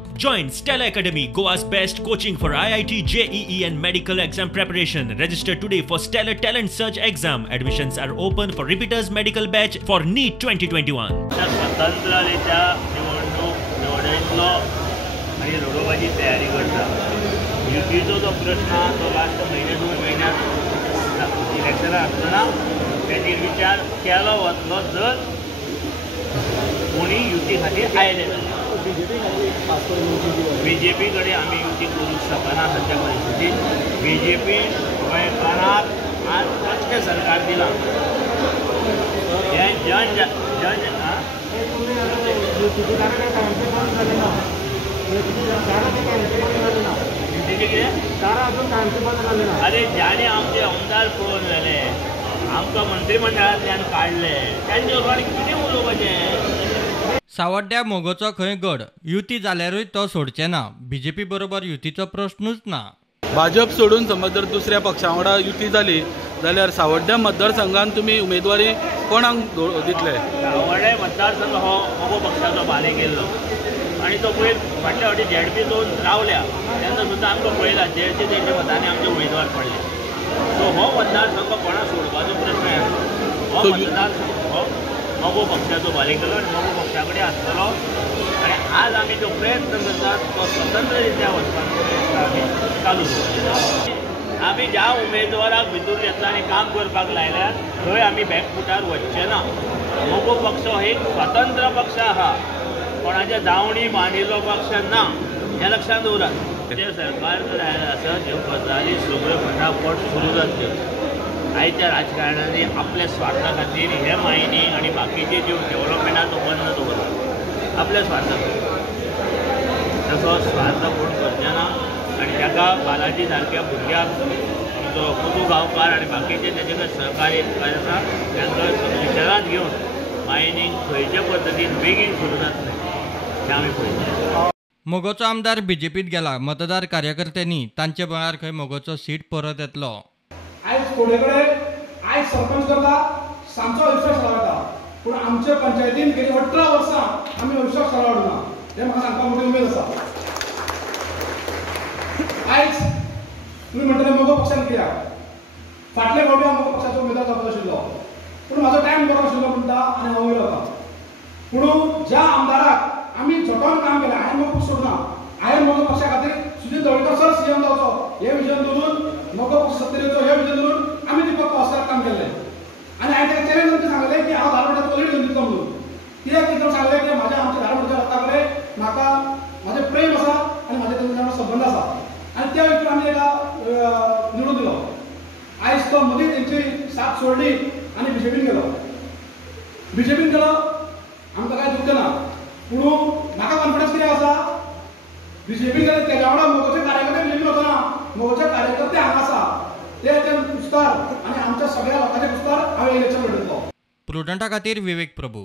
Join Stella Academy, Goa's best coaching for IIT, JEE and medical exam preparation. Register today for Stellar Talent Search exam. Admissions are open for repeaters medical batch for NEET 2021. स्वतंत्ररित्या निवडणुकीतलो आणि लढोवपाची तयारी करता. युतीचो जो प्रश्न तो last म्हयने 2 म्हयन्यात इलेक्शनां आसतना तेचेर विचार केलो वतलो जर कोणी युती खातीर आयले जाल्यार. BJP कडेन आमी युती करूंक शकना सद्या परिस्थितीत. BJP गोंयकारांक आज कसलें सरकार दिलां हें जन अरे ज्याने आमचे आमदार पळोवन गेले आमकां मंत्रिमंडळांतल्यान काडले तांचे बरोबर कितें उलोवपाचें. सावड्ड्या मोगोचो खंय गड युती जाल्यारूय तो सोडचे ना. BJP बरोबर युतीचो प्रश्नूच ना. भाजप सोडून समज जर दुसऱ्या पक्षा वांगडा युती जाली जाल्यार सावड्ड्या मतदारसंघात तुमी उमेदवारी कोणाक दितले? सावड्डे मतदारसंघ हो मोगो पक्षाचो बाले गेल्लो आनी तो पयर फाटल्या फावटी ZP2 रावल्या तेन्ना सुद्दां आमकां पळयला 150 मतांनी आमचे उमेदवार पडले. सो हो मतदारसंघ कोणा सोडपाचो प्रश्न येना. हो मतदारसंघ हो मोगो पक्षाचो बाले गेलो आनी मोगो पक्षा कडेन आसतलो आनी आज आमी जो प्रयत्न करतात तो स्वतंत्ररित्या वचपाचो प्रयत्न आमी चालू दवरला. आमी ज्या उमेदवाराक भितूर घेतला आनी काम करपाक लायल्यार थंय आमी बॅकफुटार वचचे ना. मोगो पक्ष हो एक स्वतंत्र पक्ष आहा, कोणाच्या दावणी बांदिल्लो पक्ष ना. हें लक्षात दवरात. जे सरकार जर आयला आसत ह्यो गजाली सगळ्यो फटाफट सुरू जातल्यो. आयच्या राजकारणांनी आपल्या स्वार्था खातीर हे मायनिंग आनी बाकीचे ज्यो डेव्हलपमेंटाचो बंद दवरला आपल्या स्वार्था खातीर. ताचो स्वार्थ कोण करचे ना आनी ताका बालाजी सारक्या भुरग्याक जो कुतू गांवकार आनी बाकीचे तेजे कडेन सहकार्य करता तांकां विचारांत घेवन मायनिंग खंयच्या पद्दतीन बेगीन सुरू जातलें हें आमी पळयलें. मोगोचो आमदार BJPत गेला. मतदार कार्यकर्त्यांनी तांचे मळार खंय मोगोचो सीट परत येतलो. आयज कोणे कडेन आयज सरपंच करता सांचो विश्वास रावता पूण आमच्या पंचायतीन गेली 18 वर्सां आमी विश्वास रावडना. हें म्हाका सांगपाक मोठी उमेद आसा. आयज तुमी म्हणटले मोगो पक्षान कित्याक फाटले फावटी हांव मोगो पक्षाचो उमेदवार जावपाचो आशिल्लो पूण म्हाजो टायम बरो आशिल्लो म्हणटा आनी हांव वयर वता. पूण ज्या आमदाराक आमी झोटोन काम केलें हांवें मोगो पक्ष सोडना. हांवें मोगो पक्षा खातीर सुनील तवडकर सर CM जावचो हें विजन दवरून मोगो पक्ष सत्तेर येवचो हें विजन दवरून आमी दीपक पावसाराक काम केलें. आनी हांवें ताका चॅलेंज करून सांगलें की हांव धारवाडाचो लीड घेवन दितलो म्हणून. कित्याक तितून सांगलें की म्हाज्या आमच्या धारवाडाच्या लोकां कडेन म्हाका म्हाजें प्रेम आसा आनी म्हाजे तेंचे वांगडा संबंद आसा आनी त्या वेळार आमी ताका निवडून दिलो. आयज तो मदीं तेंची साथ सोडली आनी BJPन गेलो. आमकां कांय दुख्ख ना पूण म्हाका कॉन्फिडन्स कितें आसा BJPन गेले तेज्या वांगडा मोगोचे कार्यकर्ते BJPन वचना. मोगोचे कार्यकर्ते हांगा आसा ते कुस्तार आनी आमच्या सगळ्या लोकांचे कुस्तार हांवें इलेक्शन लडयतलो. प्रुडंटा खातीर विवेक प्रभू.